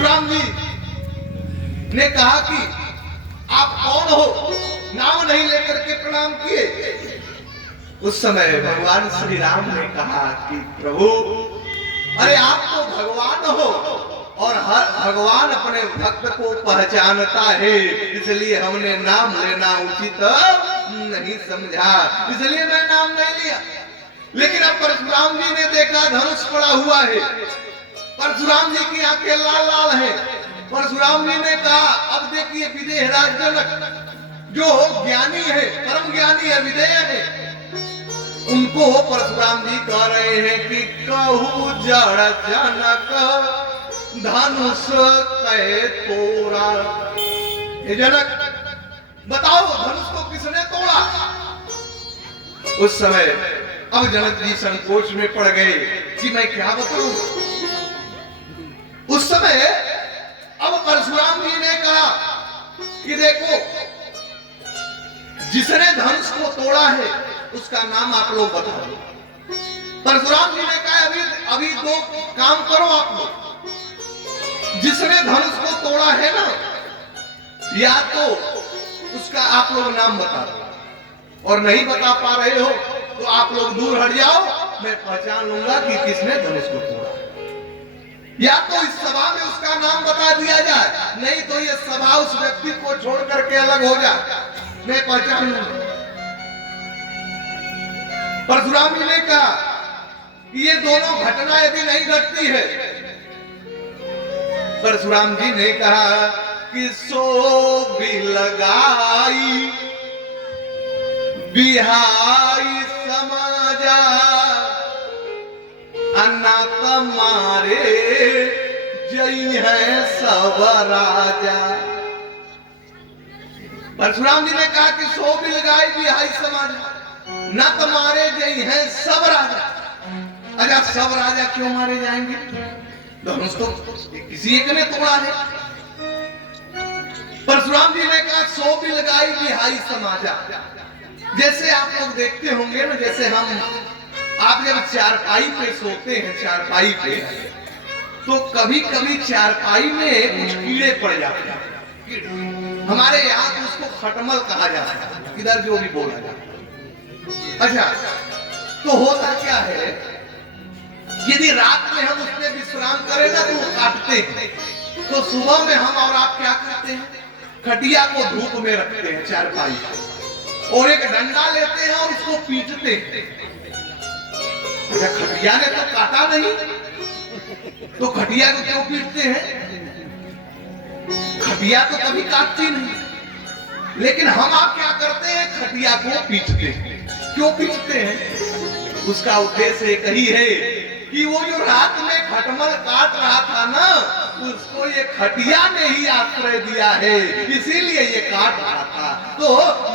परशुराम जी ने कहा कि आप कौन हो, नाम नहीं लेकर के प्रणाम किए। उस समय भगवान श्री राम ने कहा कि प्रभु, अरे आप तो भगवान हो और हर भगवान अपने भक्त को पहचानता है, इसलिए हमने नाम लेना उचित नहीं समझा, इसलिए मैं नाम नहीं लिया। लेकिन अब परशुराम जी ने देखा धनुष पड़ा हुआ है, परशुराम जी की आंखें लाल लाल है। परशुराम जी ने कहा, अब देखिए विदेह राज जनक जो ज्ञानी है, परम ज्ञानी है, विदेह है, उनको परशुराम जी कह रहे हैं कि कहू जड़ जनक धनुष कै तोड़ा। हे जनक, बताओ धनुष को किसने तोड़ा। उस समय अब जनक जी संकोच में पड़ गए कि मैं क्या बताऊं। उस समय अब परशुराम जी ने कहा कि देखो, जिसने धनुष को तोड़ा है उसका नाम आप लोग बताओ। परशुराम जी ने कहा, अभी दो काम करो आप लोग, जिसने धनुष को तोड़ा है ना, या तो उसका आप लोग नाम बता दो, और नहीं बता पा रहे हो तो आप लोग दूर हट जाओ, मैं पहचान लूंगा कि किसने धनुष को तोड़ा। या तो इस सभा में उसका नाम बता दिया जाए, नहीं तो ये सभा उस व्यक्ति को छोड़ करके अलग हो जाए, मैं पहचान लूंगा। परशुराम जी ने कहा कि ये दोनों घटना यदि नहीं घटती है, परशुराम जी ने कहा कि सो भी लगाई बिहाई समाजा अन्ना तुम्हारे जई है सब राजा। परशुराम जी ने कहा कि सो भी लगाई बिहाई समाजा न तुम्हारे जई है सब राजा। अच्छा, सब राजा क्यों मारे जाएंगे, धनुष तो किसी एक ने तोड़ा है। परशुराम जी ने कहा सो भी लगाई बिहाई समाजा। जैसे आप लोग देखते होंगे ना, जैसे आप जब चारपाई पे सोते हैं, चारपाई पे, तो कभी कभी चारपाई में कुछ कीड़े पड़ जाते हैं। हमारे यहाँ तो उसको खटमल कहा जाता है, इधर जो भी बोला जाता है। अच्छा, तो होता क्या है, यदि रात में हम उसमें विश्राम करें ना तो वो काटते हैं, तो सुबह में हम और आप क्या करते हैं, खटिया को धूप में रखते हैं चारपाई, और एक डंडा लेते हैं और उसको पीटते हैं। खटिया ने तो काटा नहीं, तो खटिया को क्यों पीटते हैं, खटिया तो कभी काटती नहीं। लेकिन हम आप क्या करते हैं, खटिया को पीटते हैं। क्यों पीटते हैं, उसका उद्देश्य एक ही है कि वो जो रात में खटमल काट रहा था ना, उसको ये खटिया ने ही आश्रय दिया है, इसीलिए ये काट रहा था। तो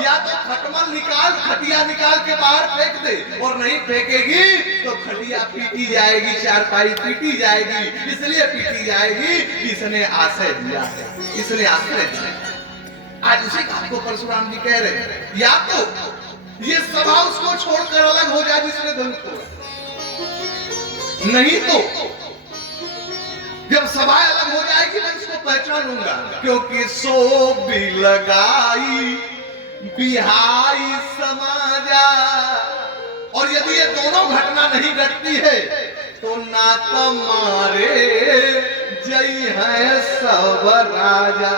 या तो खटमल निकाल, खटिया निकाल के बाहर फेंक दे, और नहीं फेंकेगी तो खटिया पीटी जाएगी, चारपाई पीटी जाएगी, इसलिए पीटी जाएगी इसने आश्रय दिया है, इसने आश्रय दिया। आज उसी बात को परशुराम जी कह रहे हैं, या तो ये सभा उसको छोड़कर अलग हो जाए जिसने धनुष तोड़ा, नहीं तो जब सभा अलग हो जाएगी मैं इसको पहचान लूंगा, क्योंकि सो भी लगाई बिहाई समाजा। और यदि ये दोनों घटना नहीं घटती है तो ना तुम्हारे जई है सब राजा।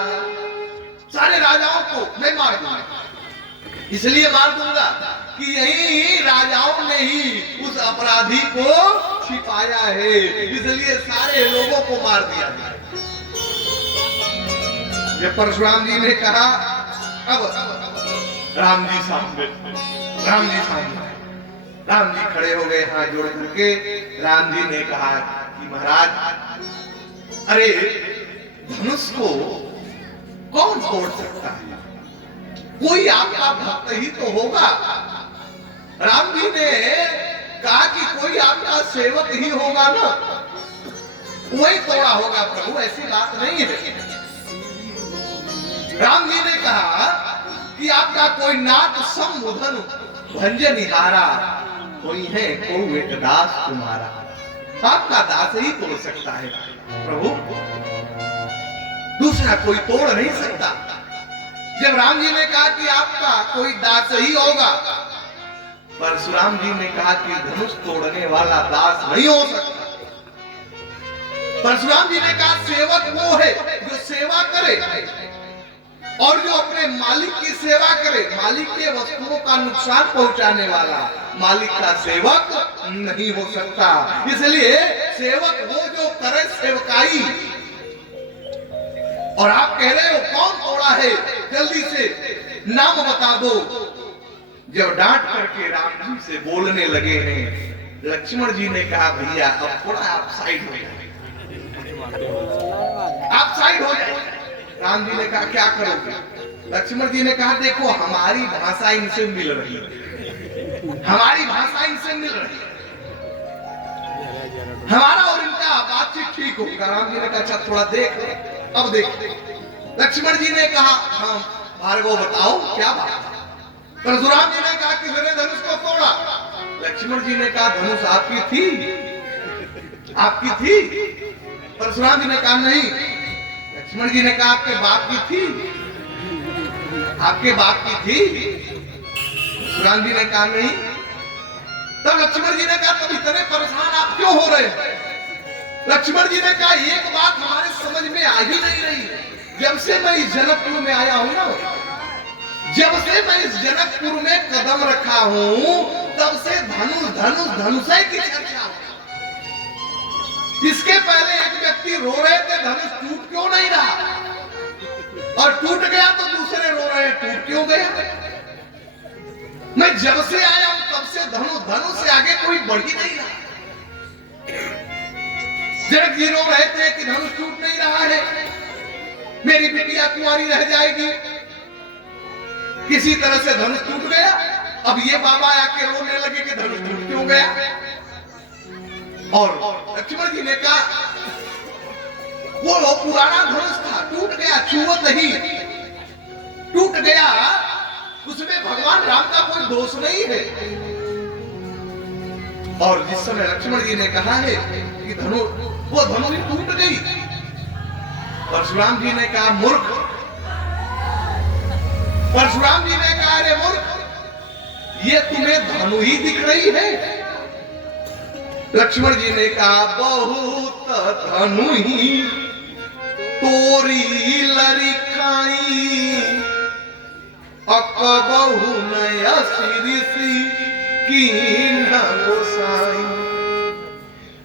सारे राजाओं को मैं मार दूंगा, इसलिए मार दूंगा कि यही राजाओं ने ही उस अपराधी को छिपाया है, इसलिए सारे लोगों को मार दिया गया। जब परशुराम जी ने कहा, अब राम जी सामने, राम जी सामने, राम जी खड़े हो गए हाथ जोड़ करके। राम जी ने कहा कि महाराज, अरे धनुष को कौन तोड़ सकता है, कोई आपका भक्त ही तो होगा। राम जी ने कहा कि कोई आपका सेवक ही होगा ना, वही तोड़ा होगा प्रभु, ऐसी बात नहीं है। राम जी ने कहा कि आपका कोई नाथ संबोधन भंजनिहारा कोई है, कोई एक दास तुम्हारा, आपका दास ही तोड़ सकता है प्रभु। दूसरा कोई तोड़ नहीं सकता। जब राम जी ने कहा कि आपका कोई दास ही होगा, परशुराम जी ने कहा कि धनुष तोड़ने वाला दास नहीं हो सकता। परशुराम जी ने कहा सेवक वो है जो सेवा करे और जो अपने मालिक की सेवा करे। मालिक के वस्तुओं का नुकसान पहुंचाने वाला मालिक का सेवक नहीं हो सकता। इसलिए सेवक वो जो करे सेवकाई। और आप कह रहे हो कौन तोड़ा है, जल्दी से नाम बता दो। जब डांट करके राम जी से बोलने लगे हैं, लक्ष्मण जी ने कहा भैया अब थोड़ा आप साइड हो जाए, आप साइड हो जाए। राम जी ने कहा क्या करोगे? लक्ष्मण जी ने कहा देखो हमारी भाषा इनसे मिल रही है, हमारी भाषा इनसे मिल रही है, हमारा और इनका बातचीत ठीक होगा। राम जी ने कहा अच्छा थोड़ा देख ले, अब देख। लक्ष्मण जी ने कहा हाँ भार्गव बताओ क्या बात। परशुराम जी ने कहा कि मैंने धनुष को तोड़ा। लक्ष्मण जी ने कहा धनुष आपकी थी, आपकी थी। परशुराम जी ने कहा नहीं। लक्ष्मण जी ने कहा आपके बाप की थी, आपके बाप की थी। परशुराम जी ने कहा नहीं। तब लक्ष्मण जी ने कहा तब इतने परेशान आप क्यों हो रहे हैं? लक्ष्मण जी ने कहा एक बात हमारे समझ में आ ही नहीं रही। जब से मैं इस जनकपुर में आया हूं ना, जब से मैं इस जनकपुर में कदम रखा हूं, तब से धनुष धनुष धनुष की चर्चा हो। इसके पहले एक व्यक्ति रो रहे थे धनुष टूट क्यों नहीं रहा, और टूट गया तो दूसरे रो रहे हैं टूट क्यों गया। मैं जब से आया हूं तब से धनुष धनुष से आगे कोई बढ़ ही नहीं रहा। जनक जी रो रहे थे कि धनुष टूट नहीं रहा है, मेरी बिटिया कुंवारी रह जाएगी। किसी तरह से धनुष टूट गया। अब ये बाबा आके रोने लगे कि धनुष टूट क्यों गया। और लक्ष्मण जी ने कहा वो पुराना धनुष था, टूट गया, छुअत ही टूट गया, उसमें भगवान राम का कोई दोष नहीं है। और जिस समय लक्ष्मण जी ने कहा है कि वो धनु ही टूट गई, परशुराम जी ने कहा मूर्ख। परशुराम जी ने कहा अरे मूर्ख, ये तुम्हें धनु ही दिख रही है। लक्ष्मण जी ने कहा बहुत धनु ही तोरी लरिकाई, अकबहु नया सिरिसी की न गोसाई।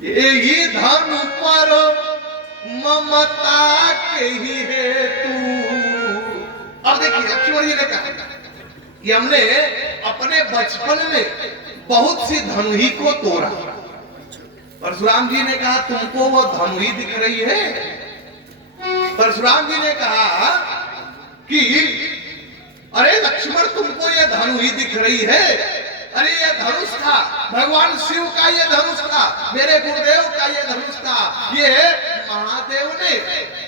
यही धनु पर ममता के ही है तू। अब देखिए लक्ष्मण जी ने कहा कि हमने अपने बचपन में बहुत सी धनु ही को तोड़ा। परशुराम जी ने कहा तुमको वो धनु ही दिख रही है। परशुराम जी ने कहा कि अरे लक्ष्मण तुमको ये धनु ही दिख रही है। अरे ये धनुष था, भगवान शिव का ये धनुष था, मेरे गुरुदेव का ये धनुष था। ये महादेव ने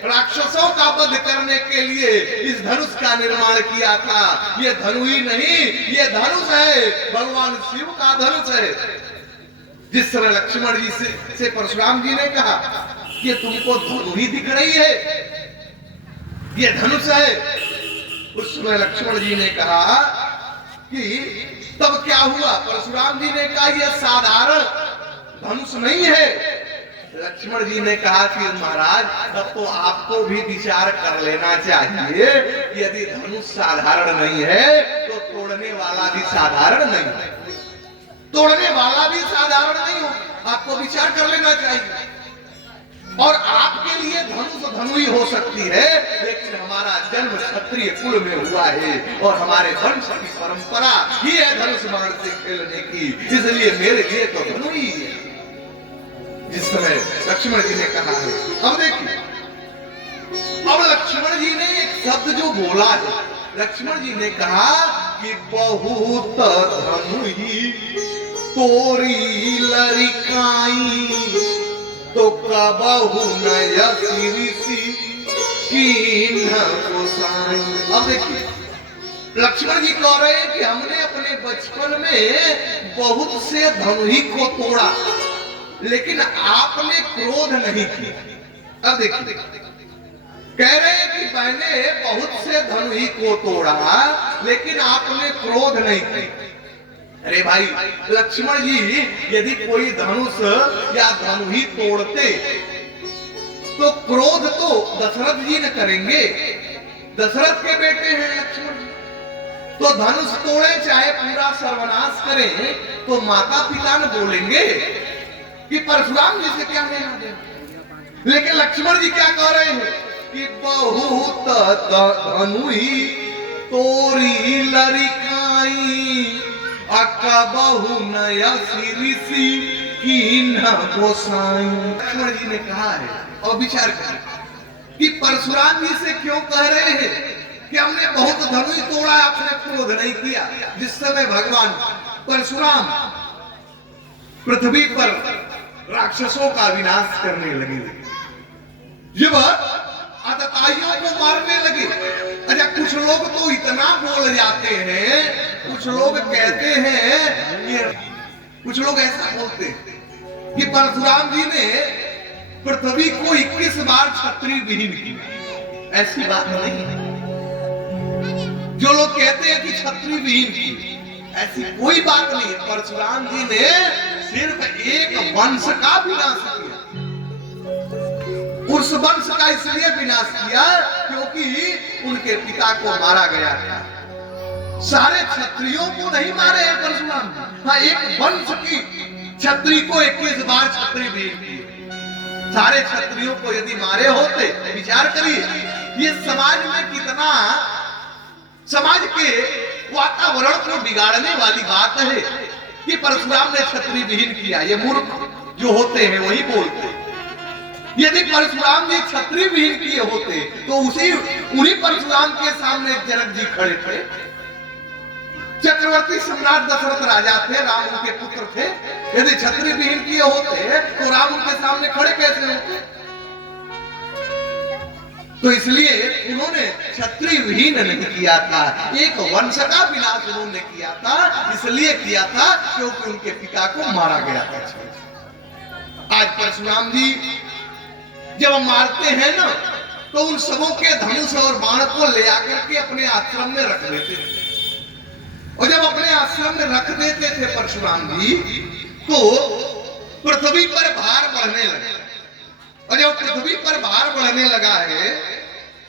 राक्षसों का वध करने के लिए इस धनुष का निर्माण किया था। ये धनु ही नहीं, ये धनुष है, भगवान शिव का धनुष है। जिस तरह लक्ष्मण जी से परशुराम जी ने कहा कि तुमको धनु ही दिख रही है, ये धनुष है। उस समय लक्ष्मण जी ने कहा कि तब क्या हुआ? परशुराम जी ने कहा यह साधारण धनुष नहीं है। लक्ष्मण जी ने कहा कि महाराज तब तो आपको भी विचार कर लेना चाहिए, यदि धनुष साधारण नहीं है तो तोड़ने वाला भी साधारण नहीं है, तोड़ने वाला भी साधारण नहीं हो, आपको विचार कर लेना चाहिए। और आपके लिए धनुष धनु ही हो सकती है, लेकिन हमारा जन्म क्षत्रिय कुल में हुआ है और हमारे वंश की परंपरा ही है धनुष बाण से खेलने की, इसलिए मेरे लिए तो धनु ही है। जिस समय लक्ष्मण जी ने कहा है, अब देखिए अब लक्ष्मण जी ने एक शब्द जो बोला है, लक्ष्मण जी ने कहा कि बहुत धनु ही तोरी लरिकाई, तो कबहु नया सिरिसी की न गोसाई। अब देखिए लक्ष्मण जी कह रहे हैं कि हमने अपने बचपन में बहुत से धनु ही को तोड़ा, लेकिन आपने क्रोध नहीं किया। अब देखिए कह रहे हैं कि मैंने बहुत से धनुही को तोड़ा, लेकिन आपने क्रोध नहीं किया। अरे भाई लक्ष्मण जी, यदि कोई धनुष या धनुही तोड़ते तो क्रोध तो दशरथ जी न करेंगे, दशरथ के बेटे हैं लक्ष्मण। तो धनुष तोड़े चाहे पूरा सर्वनाश करें तो माता पिता न बोलेंगे कि परशुराम जी से क्या लेना देना। लेकिन लक्ष्मण जी क्या कह रहे हैं कि बहुत धनुही तोरी लरिकाई अकबहु नयसी ऋषि की न गोसाई। लक्ष्मण जी ने कहा है और विचार करें कि परशुराम जी से क्यों कह रहे हैं कि हमने बहुत धनुष तोड़ा, आपने क्रोध नहीं किया। जिस समय भगवान परशुराम पृथ्वी पर राक्षसों का विनाश करने लगे, जब आतताइयों को मारने लगे, अच्छा कुछ लोग तो इतना बोल जाते हैं, कुछ लोग कहते हैं कि कुछ लोग ऐसा बोलते हैं कि परशुराम जी ने पृथ्वी को 21 बार क्षत्रिय विहीन किया। ऐसी बात नहीं। जो लोग कहते हैं कि क्षत्रिय विहीन की, ऐसी कोई बात नहीं है। परशुराम जी ने सिर्फ एक वंश का विनाश किया। उस वंश का इसलिए विनाश किया क्योंकि उनके पिता को मारा गया था। सारे क्षत्रियों को नहीं मारे हैं परशुराम। हाँ, एक वंश की क्षत्रिय को 21 बार क्षत्रिय विहीन किए। सारे क्षत्रियों को यदि मारे होते, विचार करिए ये समाज में कितना, समाज के वातावरण को बिगाड़ने वाली बात है कि परशुराम ने क्षत्रिय विहीन किया। ये मूर्ख जो होते हैं वही बोलते। यदि परशुराम जी क्षत्रिय विहीन किए होते तो उन्हीं परशुराम के सामने जनक जी खड़े थे। चक्रवर्ती सम्राट दशरथ राजा थे, राम उनके पुत्र थे। यदि क्षत्रिय विहीन किए होते तो राम उनके सामने खड़े कैसे होते? तो इसलिए उन्होंने क्षत्रिय विहीन नहीं किया था, एक वंश का विनाश उन्होंने किया था। इसलिए किया था क्योंकि उनके पिता को मारा गया था। आज परशुराम जी जब मारते हैं ना, तो उन सबों के धनुष और बाण को ले आकर के अपने आश्रम में रख देते थे। और जब अपने आश्रम में रख देते थे परशुराम जी, तो पृथ्वी पर भार बढ़ने लगा। और जब पृथ्वी पर भार बढ़ने लगा है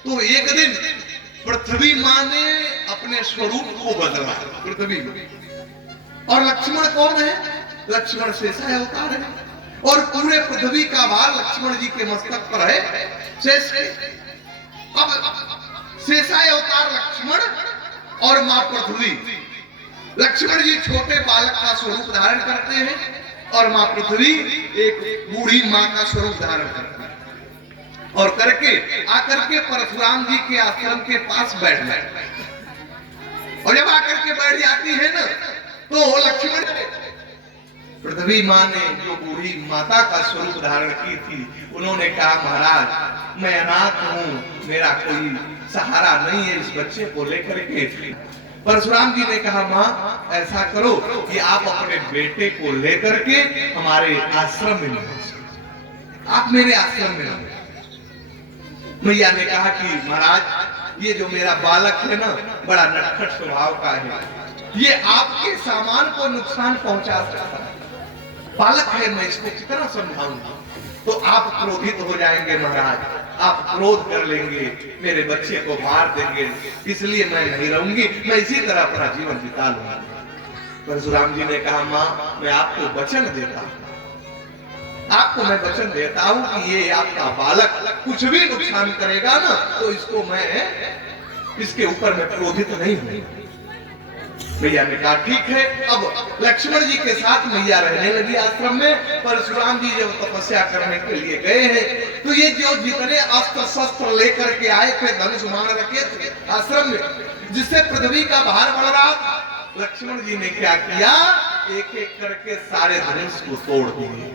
तो एक दिन पृथ्वी मां ने अपने स्वरूप को बदला पृथ्वी में। और लक्ष्मण कौन है? लक्ष्मण शेषाय अवतार है और पूरे पृथ्वी का भार लक्ष्मण जी के मस्तक पर है। शेष अब शेषाय अवतार लक्ष्मण और मां पृथ्वी। लक्ष्मण जी छोटे बालक का स्वरूप धारण करते हैं और मां पृथ्वी एक बूढ़ी मां का स्वरूप धारण करती है। और करके आकर के परशुराम जी के आश्रम के पास बैठ जाती है। और जब आकर के बैठ जाती है ना, तो लक्ष्मण पृथ्वी मां ने जो बूढ़ी माता का स्वरूप धारण की थी, उन्होंने कहा महाराज मैं अनाथ हूं, मेरा कोई सहारा नहीं है इस बच्चे को लेकर के। परशुराम जी ने कहा मां ऐसा करो कि आप अपने बेटे को लेकर के हमारे आश्रम में रहो, आप मेरे आश्रम में रहो। मैया ने कहा कि महाराज ये जो मेरा बालक है ना, बड़ा नटखट स्वभाव का है, ये आपके सामान को नुकसान पहुंचा सकता है। बालक है, मैं इसको कितना समझाऊंगा? तो आप क्रोधित हो जाएंगे महाराज, आप क्रोध कर लेंगे, मेरे बच्चे को मार देंगे, इसलिए मैं नहीं रहूंगी, मैं इसी तरह अपना जीवन बिता लूंगा। परशुराम जी ने कहा मां मैं आपको वचन देता हूं, आपको मैं वचन देता हूं कि ये आपका बालक कुछ भी नुकसान करेगा ना, तो इसको मैं इसके ऊपर मैं क्रोधित नहीं हूं। मैया ने कहा ठीक है। अब लक्ष्मण जी के साथ मैया रहने लगी आश्रम में। परशुराम जी जब तपस्या करने के लिए गए हैं, तो ये जो जितने अस्त्र शस्त्र लेकर के आए थे, धनुष बाण रखे थे आश्रम में, जिससे पृथ्वी का भार बढ़ रहा था, लक्ष्मण जी ने क्या किया, एक एक करके सारे धनुष को तोड़ दिए।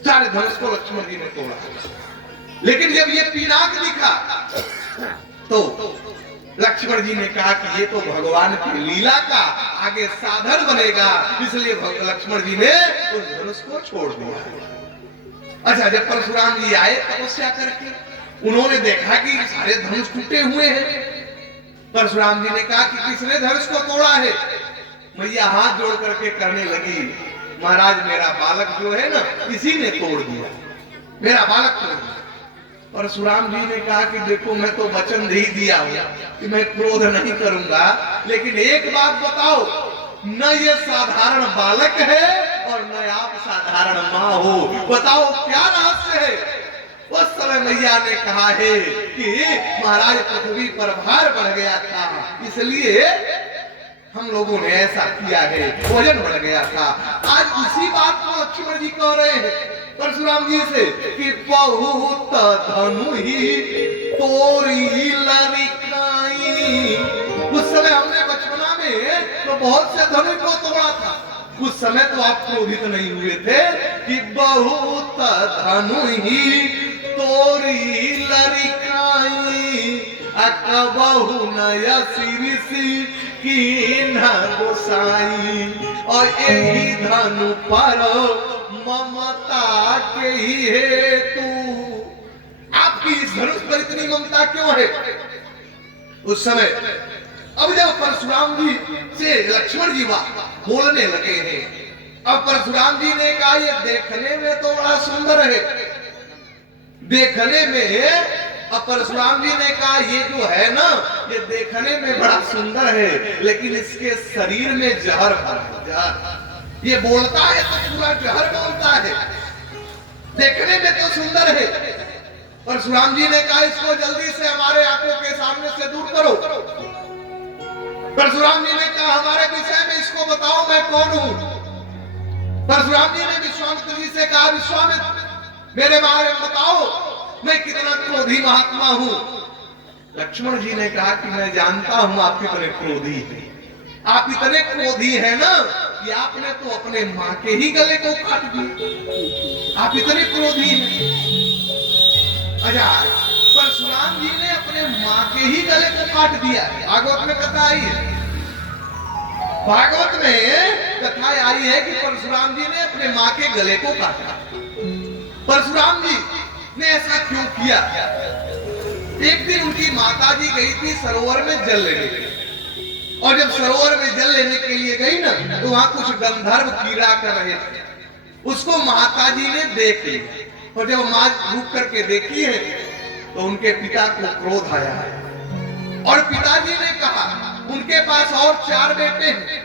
सारे धनुष को लक्ष्मण जी ने तोड़ा। लेकिन जब ये पिनाक दिखा तो लक्ष्मण जी ने कहा कि ये तो भगवान की लीला का आगे साधन बनेगा, इसलिए लक्ष्मण जी ने उस धनुष को छोड़ दिया। अच्छा जब परशुराम जी आए तपस्या करके, उन्होंने देखा कि सारे धनुष टूटे हुए हैं। परशुराम जी ने कहा कि किसने धनुष को तोड़ा है? मैया हाथ जोड़ करके करने लगी, महाराज मेरा बालक जो है ना, इसी ने तोड़ दिया, मेरा बालक तोड़ दिया। परशुराम जी ने कहा कि देखो मैं तो वचन दे ही दिया हूं कि मैं क्रोध नहीं करूंगा, लेकिन एक बात बताओ, न ये साधारण बालक है और न आप साधारण माँ हो, बताओ क्या रहस्य है? उस समय मैया ने कहा है कि महाराज पृथ्वी पर भार बढ़ गया था, इसलिए हम लोगों ने ऐसा किया है, वजन बढ़ गया था। आज उसी बात को लक्ष्मण जी कह रहे हैं परशुराम जी से कि बहुत धनु ही तोरी लरिकाई। उस समय हमने बचपना में तो बहुत से धनु को तोड़ा था, उस समय तो आप क्रोधित नहीं हुए थे कि बहुत धनु ही तोरी लरिकाई, अकबहु नया सिरिसी की न गोसाई। और यही धनु पर ममता के ही हेतु, आपकी इस धनुष पर इतनी ममता क्यों है? उस समय अब जब परशुराम जी से लक्ष्मण जी बोलने लगे हैं, अब परशुराम जी ने कहा ये देखने में तो बड़ा सुंदर है, देखने में। अब परशुराम जी ने कहा ये जो है ना, ये देखने में बड़ा सुंदर है, लेकिन इसके शरीर में जहर भरा है, जहर। ये बोलता है तो पूरा जहर बोलता है, देखने में तो सुंदर है। परशुराम जी ने कहा इसको जल्दी से हमारे आंखों के सामने से दूर करो। परशुराम जी ने कहा हमारे विषय में इसको बताओ मैं कौन हूं। परशुराम जी ने विश्वामित्र जी से कहा विश्वामित्र मेरे बारे में बताओ, मैं कितना क्रोधी महात्मा हूं। लक्ष्मण जी ने कहा कि मैं जानता हूं आप कितने क्रोधी हैं, आप इतने क्रोधी हैं ना कि आपने तो अपने मां के ही गले को काट दिया, आप इतने क्रोधी हैं। अच्छा, परशुराम जी ने अपने मां के ही गले को काट दिया। भागवत में कथा आई है, भागवत में कथा आई है कि परशुराम जी ने अपने मां के गले को काटा। परशुराम जी ने ऐसा क्यों किया? एक दिन उनकी माता जी गई थी सरोवर में जल लेने के लिए, और जब सरोवर में जल लेने के लिए गई ना, तो वहां कुछ गंधर्व कीड़ा कर रहे थे, उसको माता जी ने देख लिया। और जब मां रुक करके देखी है तो उनके पिता को क्रोध आया है, और पिताजी ने कहा उनके पास और 4 बेटे हैं,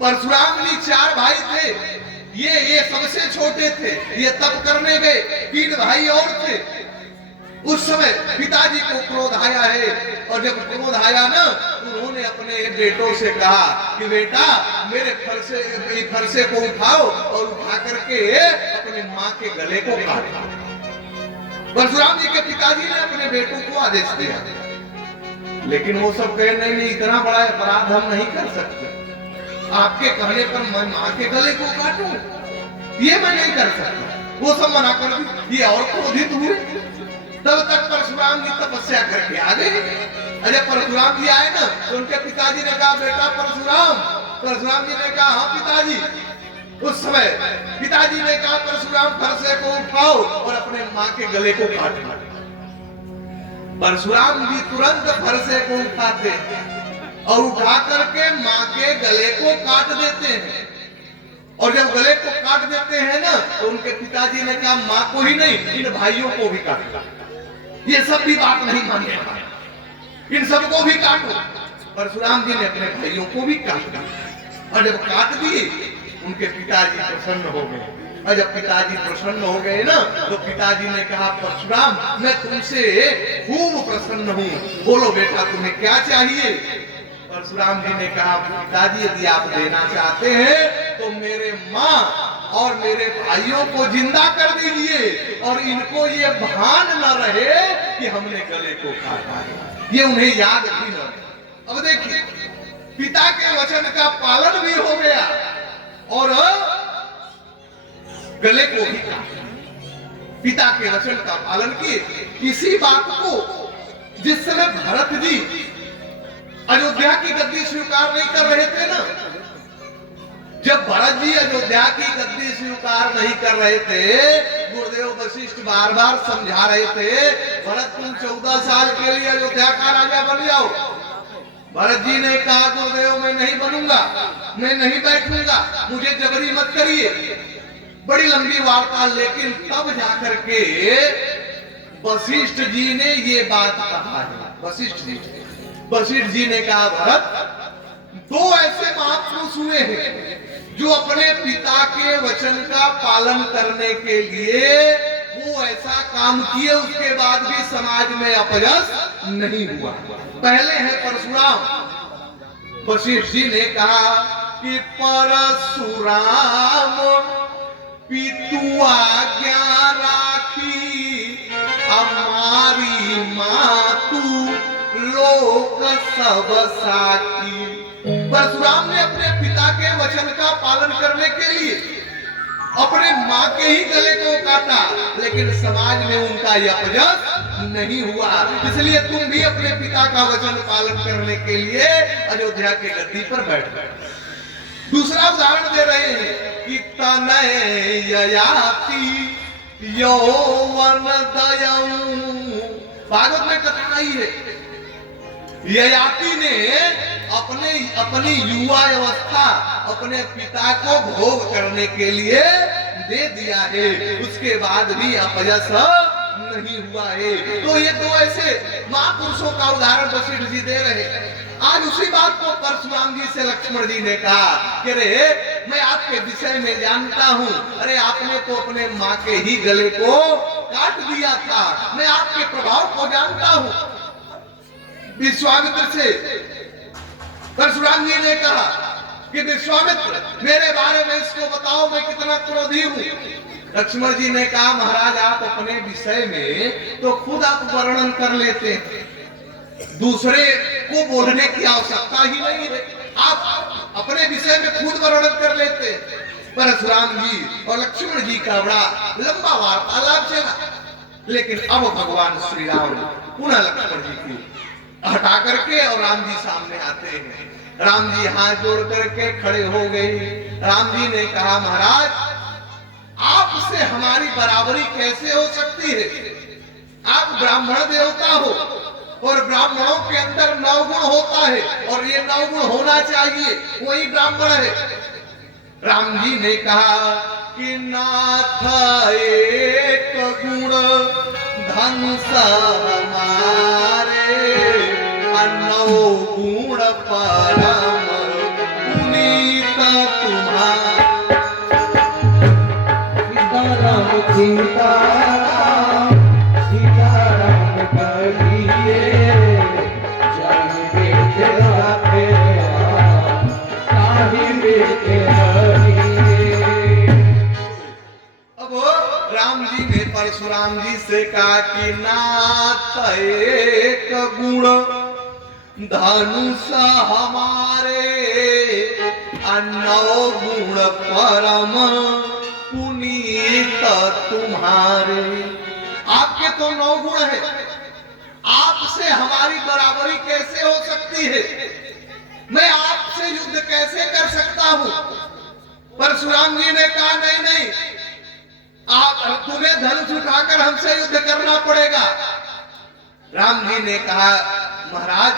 परशुराम जी 4 भाई थे, ये सबसे छोटे थे, ये तप करने गए, 3 भाई और थे। उस समय पिताजी को क्रोध आया है, और जब क्रोध आया ना, उन्होंने अपने बेटों से कहा कि बेटा मेरे फरसे को उठाओ और उठा करके अपने मां के गले को काटो। परशुराम जी के पिताजी ने अपने बेटों को आदेश दिया, लेकिन वो सब कहे नहीं, इतना बड़ा अपराध हम नहीं कर सकते, आपके कहने पर मैं मां के गले को काटूं, ये मैं नहीं कर सकता। वो सब मना कर दी, ये और क्रोधित हुए। तब तक परशुराम जी तपस्या करके आ गए। अरे परशुराम जी आए ना, तो उनके पिताजी ने कहा बेटा परशुराम। परशुराम जी ने कहा हाँ पिताजी। उस समय पिताजी ने कहा परशुराम फरसे को उठाओ और अपने मां के गले को काटो। परशुराम जी तुरंत फरसे को उठाते और उठा करके मां के गले को काट देते हैं। और जब गले को काट देते हैं ना, तो उनके पिताजी ने कहा मां को ही नहीं, इन भाइयों को भी काटो, ये सब भी बात नहीं मानेगा, इन सबको भी काटो। परशुराम जी ने अपने भाइयों को भी काटा, और जब काट दिए उनके पिताजी प्रसन्न हो गए। और जब पिताजी प्रसन्न हो गए ना, तो पिताजी ने कहा परशुराम मैं तुमसे खूब प्रसन्न हूँ, बोलो बेटा तुम्हें क्या चाहिए। परशुराम जी ने कहा पिताजी यदि आप देना चाहते हैं तो मेरे माँ और मेरे भाइयों को जिंदा कर दीजिए, और इनको ये भान न रहे कि हमने गले को काटा है, ये उन्हें याद भी न रहे। अब देखिए पिता के वचन का पालन भी हो गया और गले को भी काटा। पिता के वचन का पालन किए। इसी बात को जिस समय भरत जी अयोध्या की गद्दी स्वीकार नहीं कर रहे थे ना, जब भरत जी अयोध्या की गद्दी स्वीकार नहीं कर रहे थे, गुरुदेव वशिष्ठ बार बार समझा रहे थे, भरत तुम 14 साल के लिए अयोध्या का राजा बन जाओ। भरत जी ने कहा गुरुदेव मैं नहीं बनूंगा, मैं नहीं बैठूंगा, मुझे जबरी मत करिए। बड़ी लंबी वार्ता, लेकिन तब जाकर के वशिष्ठ जी ने ये बात कहा है। वशिष्ठ जी ने कहा भरत, दो ऐसे महापुरुष हुए हैं जो अपने पिता के वचन का पालन करने के लिए वो ऐसा काम किए, उसके बाद भी समाज में अपयश नहीं हुआ। पहले है परशुराम। वशिष्ठ जी ने कहा कि परशुराम पितु आज्ञा राखी, हमारी मातु लोक सब साखी। परशुराम ने अपने पिता के वचन का पालन करने के लिए अपने माँ के ही गले को काटा, लेकिन समाज में उनका यह अपयश नहीं हुआ। इसलिए तुम भी अपने पिता का वचन पालन करने के लिए अयोध्या के गद्दी पर बैठ गए। दूसरा उदाहरण दे रहे हैं कि तनय ययाति यौवन दयऊ। भागवत में कथा आई है, ययाति ने अपनी युवा अवस्था अपने पिता को भोग करने के लिए दे दिया है, उसके बाद भी अपयश नहीं हुआ है। तो ये दो ऐसे महापुरुषों का उदाहरण वशिष्ठ जी दे रहे हैं। आज उसी बात को परशुराम जी से लक्ष्मण जी ने कहा कि अरे मैं आपके विषय में जानता हूँ, अरे आपने तो अपने माँ के ही गले को काट दिया था, मैं आपके प्रभाव को जानता हूँ। विश्वामित्र से परशुराम जी ने कहा कि विश्वामित्र मेरे बारे में इसको बताओ, मैं कितना क्रोधी हूँ। लक्ष्मण जी ने कहा महाराज आप अपने विषय में तो खुद आप वर्णन कर लेते हैं, दूसरे को बोलने की आवश्यकता ही नहीं है, आप अपने विषय में खुद वर्णन कर लेते हैं। परशुराम जी और लक्ष्मण जी का बड़ा लंबा वार्तालाप चला, लेकिन अब भगवान श्री राम पुनः लक्ष्मण जी को हटा करके और राम जी सामने आते हैं। राम जी हाथ जोड़ करके खड़े हो गए। राम जी ने कहा महाराज आपसे हमारी बराबरी कैसे हो सकती है? आप ब्राह्मण देवता हो और ब्राह्मणों के अंदर 9 गुण होता है और ये 9 गुण होना चाहिए, वही ब्राह्मण है। राम जी ने कहा कि नाथ एक गुण धन हमारे, 9 गुण परम पुनीत तुम्हारा। सीताराम सीताराम कहिए, जग बेटे राखे ताहि बेटे हरिए। अब राम जी ने परशुराम जी से कहा कि नाथ एक गुण धनुष हमारे, 9 गुण परम पुनीत तुम्हारे। आपके तो 9 गुण है, आपसे हमारी बराबरी कैसे हो सकती है? मैं आपसे युद्ध कैसे कर सकता हूं? परशुराम जी ने कहा नहीं नहीं, आप तुम्हें धनुष उठाकर हमसे युद्ध करना पड़ेगा। राम जी ने कहा महाराज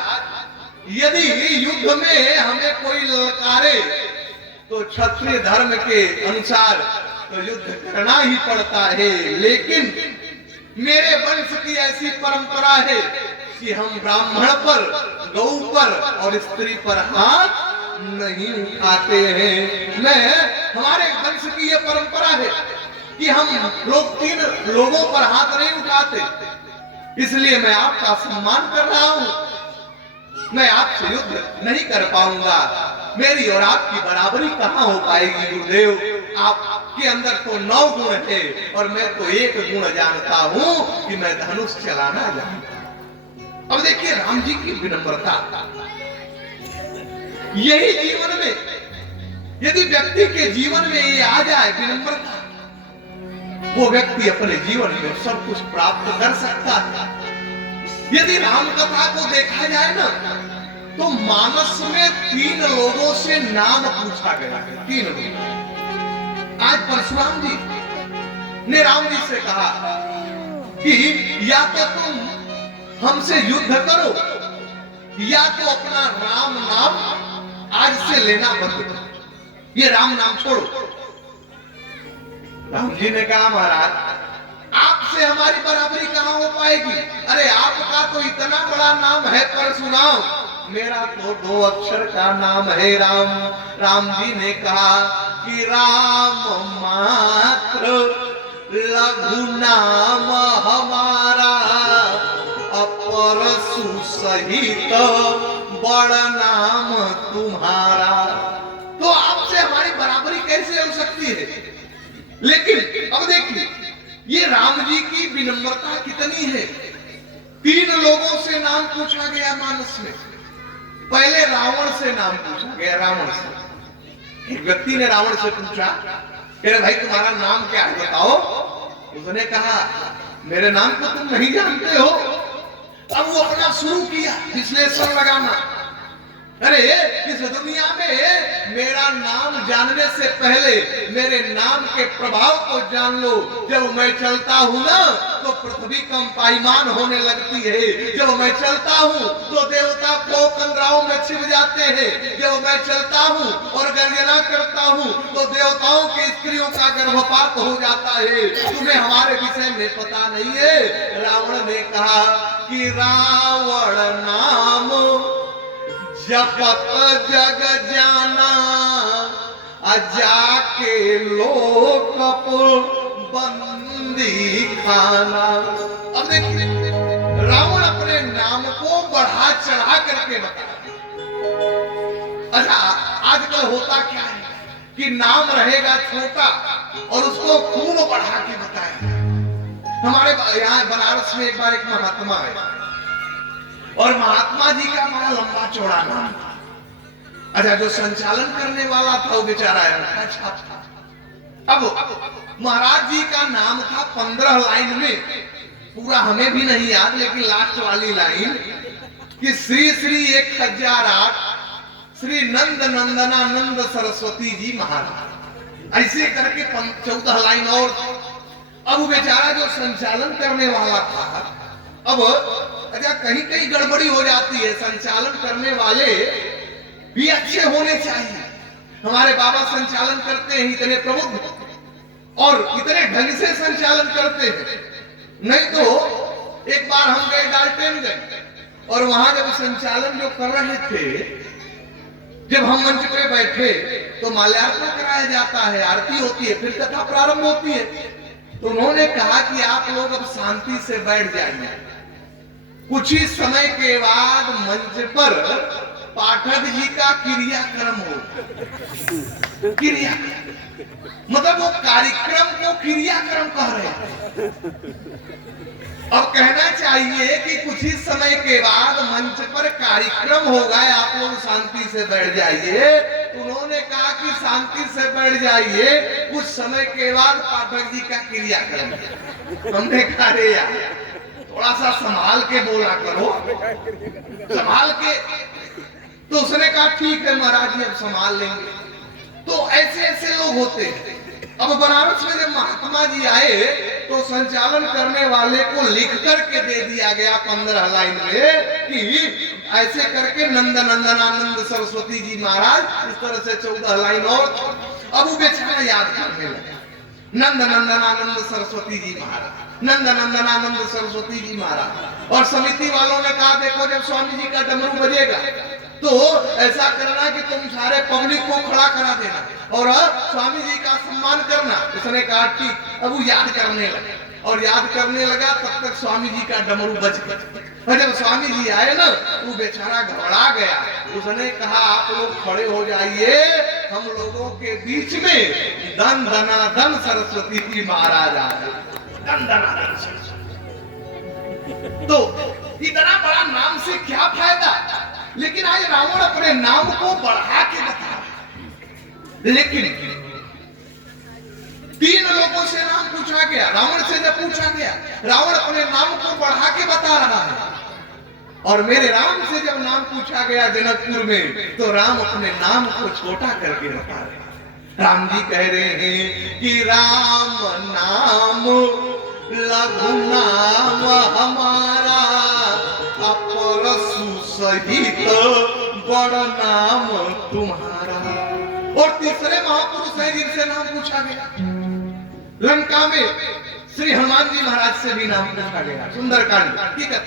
यदि युद्ध में हमें कोई ललकारे तो क्षत्रिय धर्म के अनुसार तो युद्ध करना ही पड़ता है, लेकिन मेरे वंश की ऐसी परंपरा है कि हम ब्राह्मण पर, गौ पर और स्त्री पर हाथ नहीं उठाते हैं। हमारे वंश की यह परंपरा है कि हम लोग 3 लोगों पर हाथ नहीं उठाते, इसलिए मैं आपका सम्मान कर रहा हूं। मैं आपसे युद्ध नहीं कर पाऊंगा, मेरी और आपकी बराबरी कहां हो पाएगी गुरुदेव? आपके अंदर तो 9 गुण है और मैं तो 1 गुण जानता हूं कि मैं धनुष चलाना जानता हूं। अब देखिए राम जी की विनम्रता। यही जीवन में यदि व्यक्ति के जीवन में ये आ जाए विनम्रता, वो व्यक्ति अपने जीवन में सब कुछ प्राप्त कर सकता है। यदि राम कथा को देखा जाए ना तो मानस में 3 लोगों से नाम पूछा गया है, 3 लोग। आज परशुराम जी ने राम जी से कहा कि या तो तुम हमसे युद्ध करो या तो अपना राम नाम आज से लेना बंद करो, ये राम नाम छोड़ो। राम जी ने कहा महाराज आपसे हमारी बराबरी कहां हो पाएगी? अरे आपका तो इतना बड़ा नाम है परशुराम, मेरा तो 2 अक्षर का नाम है राम। राम जी ने कहा कि राम मात्र लघु नाम हमारा, अपरसु सहित बड़ नाम तुम्हारा। तो आपसे हमारी बराबरी कैसे हो सकती है? लेकिन अब देखिए ये राम जी की विनम्रता कितनी है। 3 लोगों से नाम पूछा गया मानस में। पहले रावण से नाम पूछा गया, रावण से। एक व्यक्ति ने रावण से पूछा अरे भाई तुम्हारा नाम क्या है बताओ। उसने कहा मेरे नाम को तुम नहीं जानते हो। अब वो अपना शुरू किया विश्लेषण लगाना। अरे इस दुनिया में मेरा नाम जानने से पहले मेरे नाम के प्रभाव को जान लो। जब मैं चलता हूँ ना तो पृथ्वी कंपायमान होने लगती है। जब मैं चलता हूँ तो देवता को कंदराओं में छिप जाते हैं। जब मैं चलता हूँ और गर्जना करता हूँ तो देवताओं की स्त्रियों का गर्भपात हो जाता है। तुम्हें हमारे विषय में पता नहीं है। रावण ने कहा कि रावण नाम जपत जग जाना, जाके लोकपुर बंदी खाना। अब देखिए रावण अपने नाम को बढ़ा चढ़ा करके बताया। अच्छा आजकल होता क्या है कि नाम रहेगा छोटा और उसको खूब बढ़ा के बताया। हमारे यहाँ बनारस में एक बार एक महात्मा है और महात्मा जी का बड़ा लंबा चौड़ा नाम था। अच्छा जो संचालन करने वाला था वो बेचारा अंगूठा छाप था। अब महाराज जी का नाम था 15 लाइन में, पूरा हमें भी नहीं याद लेकिन लास्ट वाली लाइन कि श्री श्री 1008 श्री नंद नंदनानंद सरस्वती जी महाराज, ऐसे करके 14 लाइन और। अब बेचारा जो संचालन करने वाला था, अब अच्छा कहीं कहीं गड़बड़ी हो जाती है। संचालन करने वाले भी अच्छे होने चाहिए। हमारे बाबा संचालन करते हैं इतने प्रबुद्ध और इतने ढंग से संचालन करते हैं। नहीं तो एक बार हम गए डाल्टन गए और वहां जब संचालन जो कर रहे थे, जब हम मंच पे बैठे तो माल्यार्पण कराया जाता है, आरती होती है, फिर कथा प्रारंभ होती है। तो उन्होंने कहा कि आप लोग अब शांति से बैठ जाइए। कुछ ही समय के बाद मंच पर पाठक जी का क्रियाक्रम हो। क्रिया मतलब वो कार्यक्रम को क्रियाक्रम कह रहे हैं। अब कहना चाहिए कि कुछ ही समय के बाद मंच पर कार्यक्रम होगा, आप लोग शांति से बैठ जाइए। उन्होंने कहा कि शांति से बैठ जाइए, कुछ समय के बाद पाठक जी का क्रियाक्रम। हमने कहा रे यार थोड़ा सा संभाल के बोला करो, संभाल के। तो उसने कहा ठीक है महाराज जी अब संभाल लेंगे। तो ऐसे ऐसे लोग होते हैं। अब बनारस में जब महात्मा जी आए तो संचालन करने वाले को लिख करके दे दिया गया 15 लाइन में कि ऐसे करके नंद नंदनानंद सरस्वती जी महाराज, इस तरह से 14 लाइन और। अब वो बेचारा याद करने लगा नंद नंदनानंद सरस्वती जी महाराज, नंद नंदनानंद सरस्वती जी महाराज। और समिति वालों ने कहा देखो जब स्वामी जी का डमरू बजेगा तो ऐसा करना कि तुम सारे पब्लिक को खड़ा करा देना और स्वामी जी का सम्मान करना। उसने कहा ठीक। अब वो याद करने लगा और याद करने लगा, तब तक स्वामी जी का डमरू बज गया। और जब स्वामी जी आए ना वो बेचारा घबरा गया। उसने कहा आप लोग खड़े हो जाइए, हम लोगों के बीच में धन धनाधन सरस्वती जी महाराज आए। धन धनाधन सरस्वती। तो इतना बड़ा नाम से क्या फायदा? लेकिन आज रावण अपने नाम को बढ़ा के बता रहा। लेकिन 3 लोगों से नाम पूछा गया, रावण से जब पूछा गया, रावण अपने नाम को बढ़ा के बता रहा है। और मेरे राम से जब नाम पूछा गया जनकपुर में, तो राम अपने नाम को छोटा करके बता रहे। राम जी कह रहे हैं कि राम नाम लघु नाम हमारा, अपरसु सहित बड़ नाम तुम्हारा। और तीसरे महापुरुष है जिनसे नाम पूछा गया लंका में, श्री हनुमान जी महाराज से भी नाम पूछा गया। सुंदरकांड ठीक है।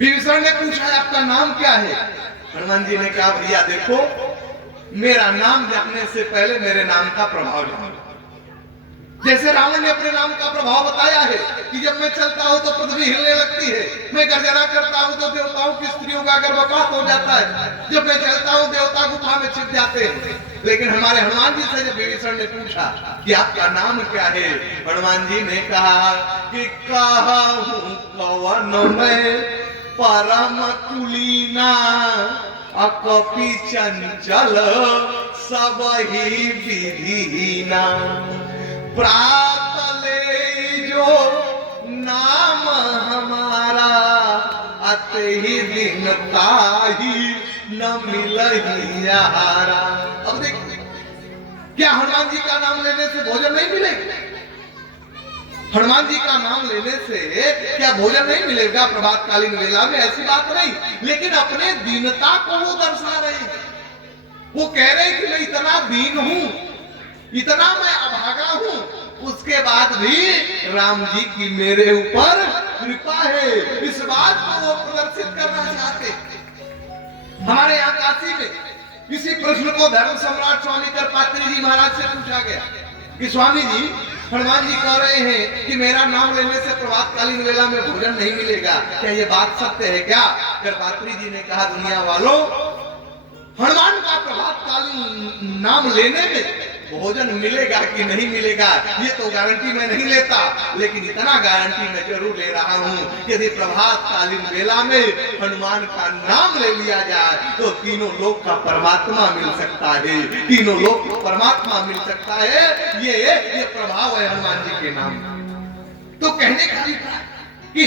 विभीषण ने पूछा आपका नाम क्या है? हनुमान जी ने कहा भैया देखो, मेरा नाम जानने से पहले मेरे नाम का प्रभाव जानो। जैसे रावण ने अपने नाम का प्रभाव बताया है कि जब मैं चलता हूं तो पृथ्वी हिलने लगती है, मैं गर्जना करता हूं तो देवताओं की स्त्रियों का गर्भपात हो जाता है, जब मैं चलता हूं देवता गुफा में छिप जाते हैं। लेकिन हमारे हनुमान जी से जब विभीषण ने पूछा कि आपका नाम क्या है, हनुमान जी ने कहा कि कहूं कवन में परम कुलीना, अकपि चंचल सब ही विधीना। प्रात ले जो नाम हमारा, अते ही दिन ताही न मिलही यारा। अब देखिए, क्या हनुमान जी का नाम लेने से भोजन नहीं मिलेगा? हनुमान जी का नाम लेने से क्या भोजन नहीं मिलेगा प्रभातकालीन वेला में? ऐसी बात नहीं, लेकिन अपने दीनता को वो दर्शा रहे हैं। वो कह रहे हैं कि मैं इतना दीन हूं, इतना मैं अभागा हूं, उसके बाद भी राम जी की मेरे ऊपर कृपा है। इस बात को वो प्रदर्शित करना चाहते। हमारे यहाँ काशी में इसी प्रश्न को धर्म सम्राट स्वामी करपात्री जी महाराज से पूछा गया कि स्वामी जी, हनुमान जी कह रहे हैं कि मेरा नाम लेने से प्रभातकालीन वेला में भोजन नहीं मिलेगा, क्या ये बात सत्य है क्या? करपात्री जी ने कहा दुनिया वालों, हनुमान का प्रभातकालीन नाम लेने में भोजन मिलेगा कि नहीं मिलेगा ये तो गारंटी मैं नहीं लेता, लेकिन इतना गारंटी मैं जरूर ले रहा हूँ, यदि प्रभातकालीन वेला में हनुमान का नाम ले लिया जाए तो तीनों लोक का परमात्मा मिल सकता है, तीनों लोक को परमात्मा मिल सकता है। ये प्रभाव है हनुमान जी के नाम। तो कहने का कि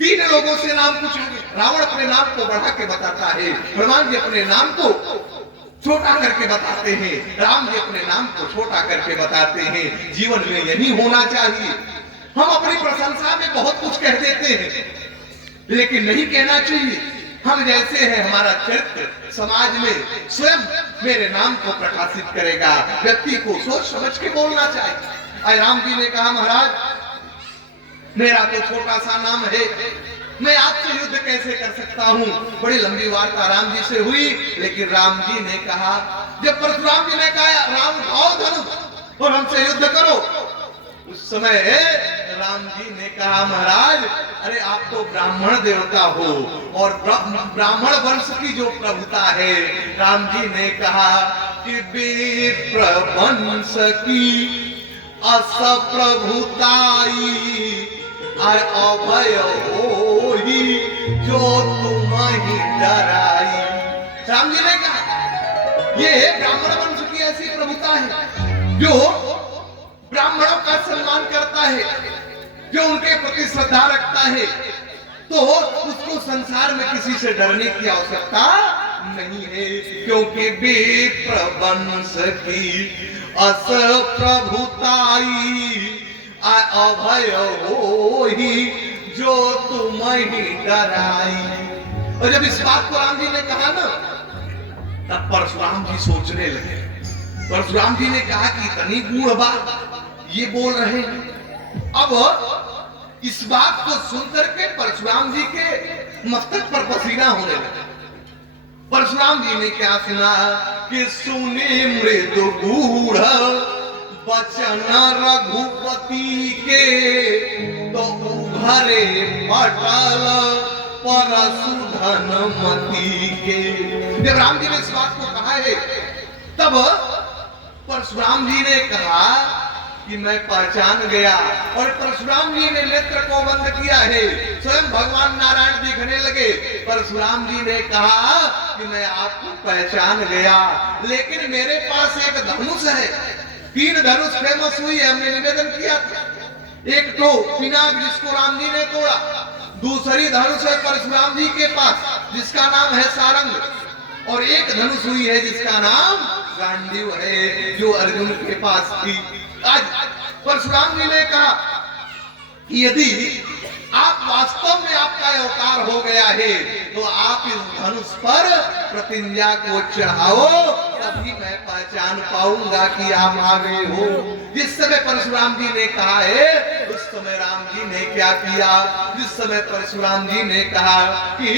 3 लोगों से नाम पूछा गया। रावण अपने नाम को बढ़ा के बताता है, हनुमान जी अपने नाम को छोटा करके बताते हैं, राम जी अपने नाम को छोटा करके बताते हैं। जीवन में यही होना चाहिए। हम अपनी प्रशंसा में बहुत कुछ कह देते हैं, लेकिन नहीं कहना चाहिए। हम जैसे हैं, हमारा चरित्र समाज में स्वयं मेरे नाम को प्रकाशित करेगा। व्यक्ति को सोच समझ के बोलना चाहिए। राम जी ने कहा महाराज मेरा तो छोटा सा नाम है, मैं आपसे युद्ध कैसे कर सकता हूँ? बड़ी लंबी वार्ता राम जी से हुई, लेकिन राम जी ने कहा, जब परशुराम जी ने कहा राम उठाओ धनुष और हमसे युद्ध करो, उस समय राम जी ने कहा महाराज अरे आप तो ब्राह्मण देवता हो और ब्राह्मण वंश की जो प्रभुता है। राम जी ने कहा कि विप्र वंश की असप्रभुताई अभय हो ही जो तुम ही डराई। राम जी ने कहा ये ब्राह्मण वंश की ऐसी प्रभुता है जो ब्राह्मणों का सम्मान करता है, जो उनके प्रति श्रद्धा रखता है, तो उसको संसार में किसी से डरने की आवश्यकता नहीं है, क्योंकि विप्र वंश की असप्रभुताई अभय हो ही जो तुम ही डराई। और जब इस बात को राम जी ने कहा ना, तब परशुराम जी सोचने लगे। परशुराम जी ने कहा कि इतनी गूढ़ बात ये बोल रहे हैं। अब इस बात को सुनकर के परशुराम जी के मस्तक पर पसीना होने लगा। परशुराम जी ने क्या सुना कि सुने मृदु गूढ़ वचन रघुपति के, तो उभरे पटल परशुधन मती के। जब राम जी ने इस बात को कहा है, तब परशुराम जी ने कहा कि मैं पहचान गया। और परशुराम जी ने नेत्र को बंद किया है, स्वयं भगवान नारायण दिखने लगे। परशुराम जी ने कहा कि मैं आपको पहचान गया, लेकिन मेरे पास एक धनुष है। 3 धनुष फेमस हुई है, हमने निवेदन किया था। एक तो पिनाक जिसको राम जी ने तोड़ा, दूसरी धनुष है परशुराम जी के पास जिसका नाम है सारंग, और एक धनुष हुई है जिसका नाम गांडीव है जो अर्जुन के पास थी। आज परशुराम जी ने कहा कि यदि आप वास्तव में आपका अवतार हो गया है तो आप इस धनुष पर प्रतिज्ञा को चढ़ाओ, तभी मैं पहचान पाऊंगा कि आप आ गए हो। जिस समय परशुराम जी ने कहा है उस समय राम जी ने क्या किया? जिस समय परशुराम जी ने कहा कि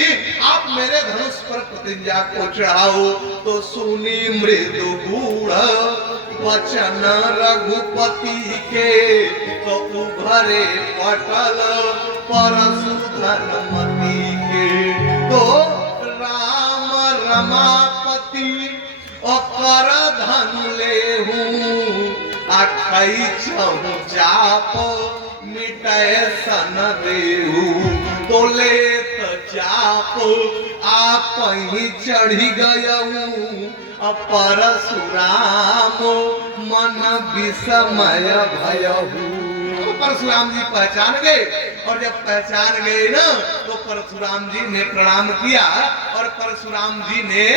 आप मेरे धनुष पर प्रतिज्ञा को चढ़ाओ, तो सुनी मृदु गूढ़ वचन रघुपति के, तो उभरे पटल परशुधनमति के। तो राम रमापति अकर धन लेहूं, अखई छहु चाप मिटय सन देहूं। तो लेत चाप आप ही चढ़ी गयऊं, परशुराम मन विस्मय भयहूं। परशुराम जी पहचान गए, और जब पहचान गए ना तो परशुराम जी ने प्रणाम किया, और परशुराम जी ने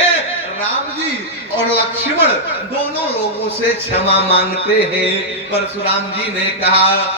राम जी और लक्ष्मण दोनों लोगों से क्षमा मांगते हैं। परशुराम जी ने कहा